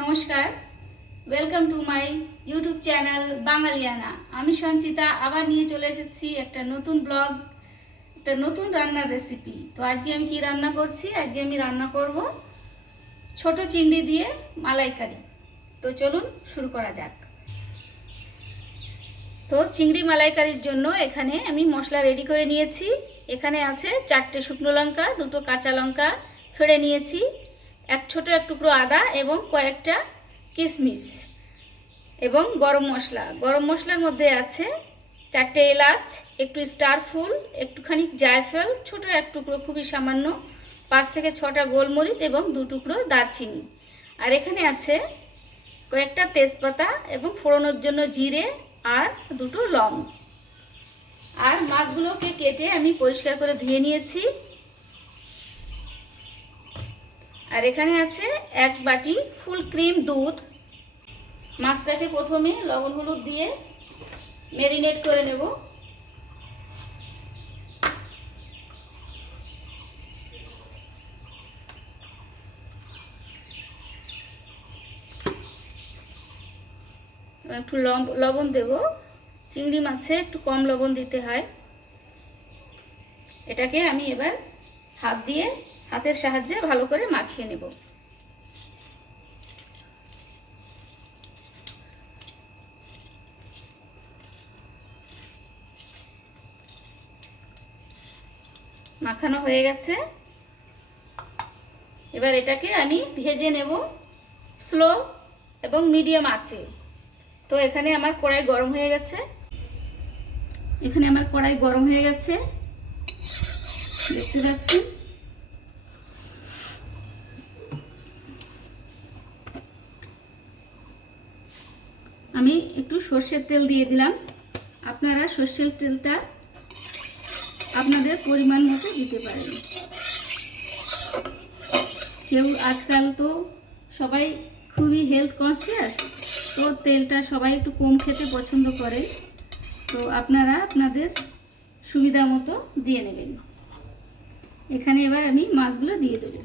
নমস্কার, welcome to my YouTube channel Bangaliana. আমি সঞ্চিতা আবার নিয়ে চলে এসেছি একটা নতুন ব্লগ, একটা নতুন রান্নার রেসিপি। তো আজকে আমি কি রান্না করছি? আজকে আমি রান্না করব ছোট চিংড়ি দিয়ে মালাইকারি। তো চলুন শুরু করা যাক। তো চিংড়ি মালাইকারির জন্য এখানে আমি মশলা রেডি করে নিয়েছি। এখানে আছে 4টে শুকনো লঙ্কা, 2টো কাঁচা লঙ্কা ফেড়ে নিয়েছি, এক টুকরো আদা এবং কয়েকটা কিশমিশ এবং গরম মশলা। গরম মশলার মধ্যে আছে 4টে এলাচ, একটু স্টার ফুল, একটুখানি জায়ফল, ছোট এক টুকরো খুবই সামান্য, 5 থেকে 6টা গোলমরিচ এবং 2 টুকরো দারচিনি। আর এখানে আছে কয়েকটা তেজপাতা এবং ফোড়নের জন্য জিরে আর 2টো লং। আর মাছগুলোকে কেটে আমি পরিষ্কার করে ধুয়ে নিয়েছি। আর এখানে আছে 1 বাটি ফুল ক্রিম দুধ। মাছটাকে প্রথমে লবণ হলুদ দিয়ে ম্যারিনেট করে নেব। একটু লবণ দেব, চিংড়ি মাছে একটু কম লবণ দিতে হয়। এটাকে আমি এবার হাতের সাহায্যে ভালো করে মাখিয়ে নেব। মাখানো হয়ে গেছে। এবার এটাকে আমি ভেজে নেব স্লো এবং মিডিয়াম আঁচে। তো এখানে আমার কড়াই গরম হয়ে গেছে। দেখতে পাচ্ছেন। আমি একটু সর্ষের তেল দিয়ে দিলাম। আপনারা সর্ষের তেলটা আপনাদের পরিমাণ মতো দিতে পারেন। কেউ আজকাল তো সবাই খুবই হেলথ কনসিয়াস, তো তেলটা সবাই একটু কম খেতে পছন্দ করে। তো আপনারা আপনাদের সুবিধা মতো দিয়ে নেবেন। এখানে এবার আমি মাছগুলো দিয়ে দেব।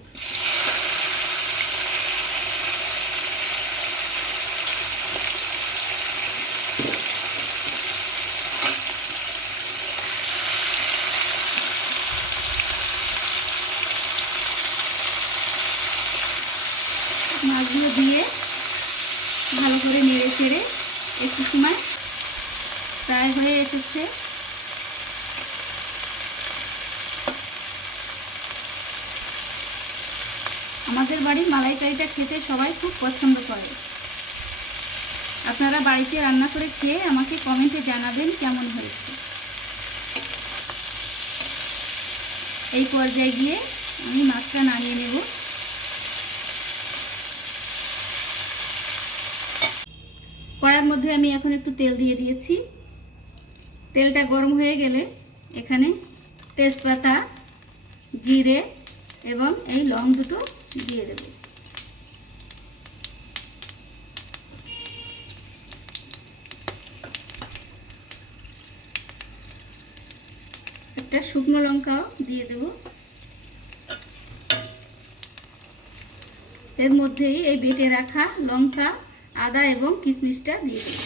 মাছগুলো দিয়ে ভালো করে নেড়ে চেড়ে একটু সময় প্রায় হয়ে এসেছে। আমাদের বাড়ির মালাইকারিটা খেতে সবাই খুব পছন্দ করে। আপনারা বাড়িতে রান্না করে খেয়ে আমাকে কমেন্টে জানাবেন কেমন হয়েছে। এই পর্যায়ে গিয়ে আমি মাছটা নামিয়ে নেব। কড়াইয়ের মধ্যে আমি এখন একটু তেল দিয়ে দিয়েছি। তেলটা গরম হয়ে গেলে এখানে তেজপাতা, জিরে এবং এই লং দুটো দিয়ে দেব। একটা শুকনো লঙ্কাও দিয়ে দেব। এর মধ্যেই এই বেটে রাখা লঙ্কা, আদা এবং কিশমিশটা দিয়ে দেব।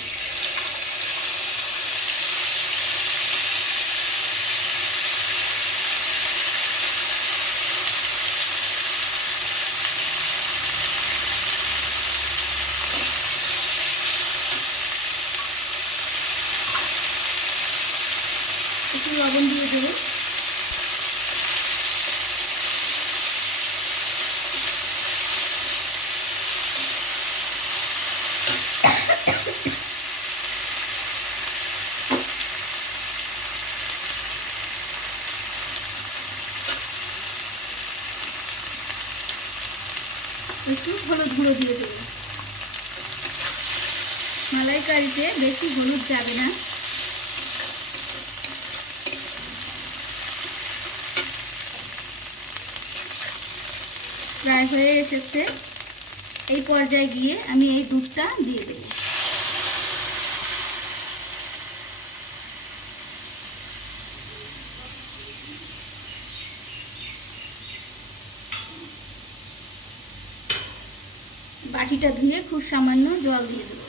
একটু লবণ দিয়ে দেব। একটু হলুদ গুঁড়ো দিয়ে দেব। মালাইকারিতে বেশি হলুদ যাবে না। প্রায় হয়ে এসেছে। এই পর্যায়ে গিয়ে আমি এই দুধটা দিয়ে দেব। বাটিটা ধুয়ে খুব সামান্য জল দিয়ে দেবো।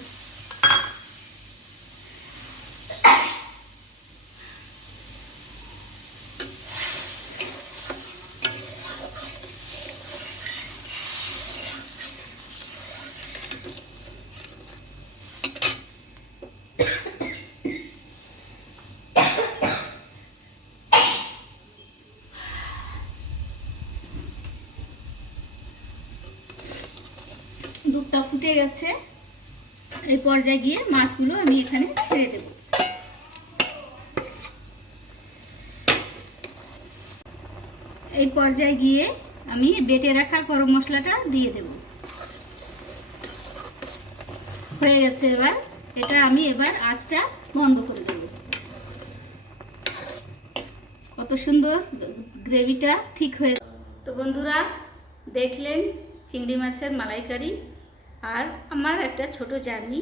দুধটা ফুটে গেছে, এই পর্যায়ে গিয়ে মাছগুলো আমি এখানে ছেড়ে দেব। এই পর্যায়ে গিয়ে আমি বেটে রাখা গরম মশলাটা দিয়ে দেব। হয়ে গেছে, এবার এটা আমি আঁচটা বন্ধ করে দেব। কত সুন্দর গ্রেভিটা ঠিক হয়ে। তো বন্ধুরা দেখলেন চিংড়ি মাছের মালাইকারি আর আমার একটা ছোট জার্নি।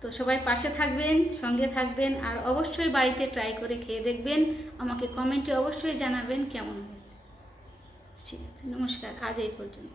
তো সবাই পাশে থাকবেন, সঙ্গে থাকবেন, আর অবশ্যই বাড়িতে ট্রাই করে খেয়ে দেখবেন। আমাকে কমেন্টে অবশ্যই জানাবেন কেমন হয়েছে। ঠিক আছে, নমস্কার, আজ এই পর্যন্ত।